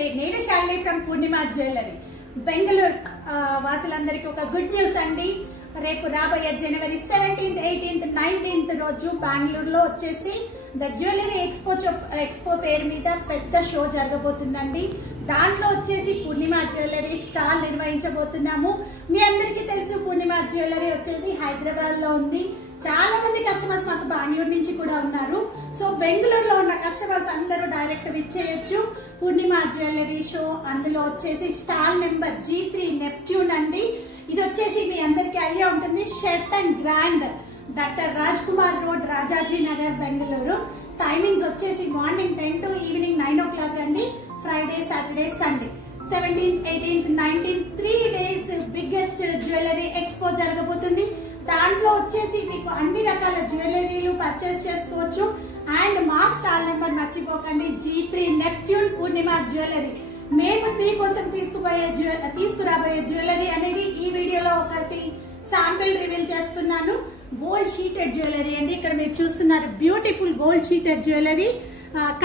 నమస్తే నేను Shalini from Purnima jewellery Bengaluru వాసులందరికీ ఒక గుడ్ న్యూస్ అండి. రేపు రాబోయే జనవరి 17th, 18th, 19th రోజు బెంగళూరులో వచ్చేసి ద జ్యువెలరీ ఎక్స్పో పేరు మీద పెద్ద షో జరగబోతుందండి. దాంట్లో వచ్చేసి పూర్ణిమ జ్యువెలరీ స్టాల్ నిర్వహించబోతున్నాము. మీ అందరికీ తెలుసు పూర్ణిమ జ్యువెలరీ వచ్చేసి హైదరాబాద్ లో ఉంది. చాలా మంది కస్టమర్స్ మాకు బెంగళూరు నుంచి కూడా ఉన్నారు. సో బెంగళూరులో ఉన్న కస్టమర్స్ అందరూ డైరెక్ట్ విచ్చేయచ్చు పూర్ణిమ జ్యువెలరీ షో. అందులో వచ్చేసి స్టాల్ నెంబర్ G3 నెప్ట్యూన్ అండి. ఇది వచ్చేసి మీ అందరికి ఐడియా ఉంటుంది, shirt and grand, doctor Raj Kumar road, Rajaji Nagar, Bengaluru. Timings వచ్చేసి మార్నింగ్ 10 to ఈవినింగ్ 9 o'clock అండి. Friday, Saturday, Sunday 17th, 18th, 19th 3 days biggest jewellery expo జరగబోతుంది. దాంట్లో వచ్చేసి మీకు అన్ని రకాల జ్యువెలరీలు పర్చేస్ చేసుకోవచ్చు. అండ్ మా స్టాల్ నెంబర్ మర్చిపోకండి, G3 నెప్ట్యూన్ పూర్ణిమ జ్యువెలరీ. మేము మీకోసం తీసుకురాబోయే జ్యువెలరీ అనేది ఈ వీడియోలో ఒకటి శాంపిల్ రివీల్ చేస్తున్నాను. గోల్డ్ షీటెడ్ జ్యువెలరీ అండి. ఇక్కడ మీరు చూస్తున్నారు బ్యూటిఫుల్ గోల్డ్ షీటెడ్ జ్యువెలరీ.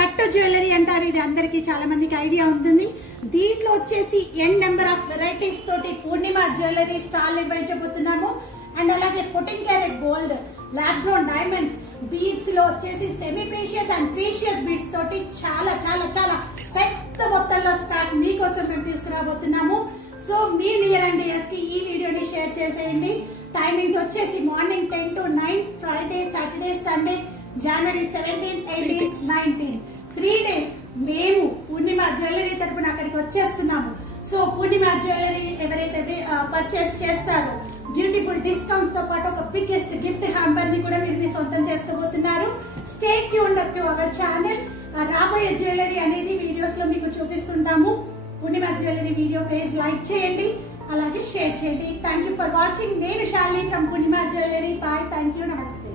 కట్టు జ్యువెలరీ అంటారు, ఇది అందరికి చాలా మందికి ఐడియా ఉంటుంది. దీంట్లో వచ్చేసి ఎన్ నెంబర్ ఆఫ్ వెరైటీస్ తోటి పూర్ణిమ జ్యువెలరీ స్టాల్ నిర్వహించబోతున్నాము. అండ్ అలాగే 14 carat gold, lab ground diamonds, beads లో వచ్చేసి semi precious and precious beads తోటి చాలా చాలా చాలా పెద్ద మొత్తంలో స్టాక్ మీకోసం మేము తీసుకురాబోతున్నాము. సో మీ నియర్ అండ్ డియర్స్ కి ఈ వీడియోని షేర్ చేసేయండి. టైమింగ్స్ వచ్చేసి morning 10 to 9, Friday, Saturday, Sunday, January 17th, 18th, 19th 3 days మేము పూర్ణిమ జ్యువెలరీ తరపున అక్కడికి వచ్చేస్తున్నాము. సో పూర్ణిమ జ్యువెలరీ ఎవరైతే పర్చేస్ చేస్తారో బ్యూటిఫుల్ డిస్కౌంట్స్ తో పాటు ఒక బిగ్గెస్ట్ గిఫ్ట్ హ్యాంపర్ ని కూడా మీరు మీ సొంతం చేసుకోబోతున్నారు. Stay tuned to our channel. రాబోయే జ్యువెలరీ అనేది వీడియోస్ లో మీకు చూపిస్తుంటాము. Purnima jewellery video page like చేయండి, అలాగే షేర్ చేయండి. Thank you for watching. నేను Shalini from Purnima jewellery. Bye, thank you, నమస్తే.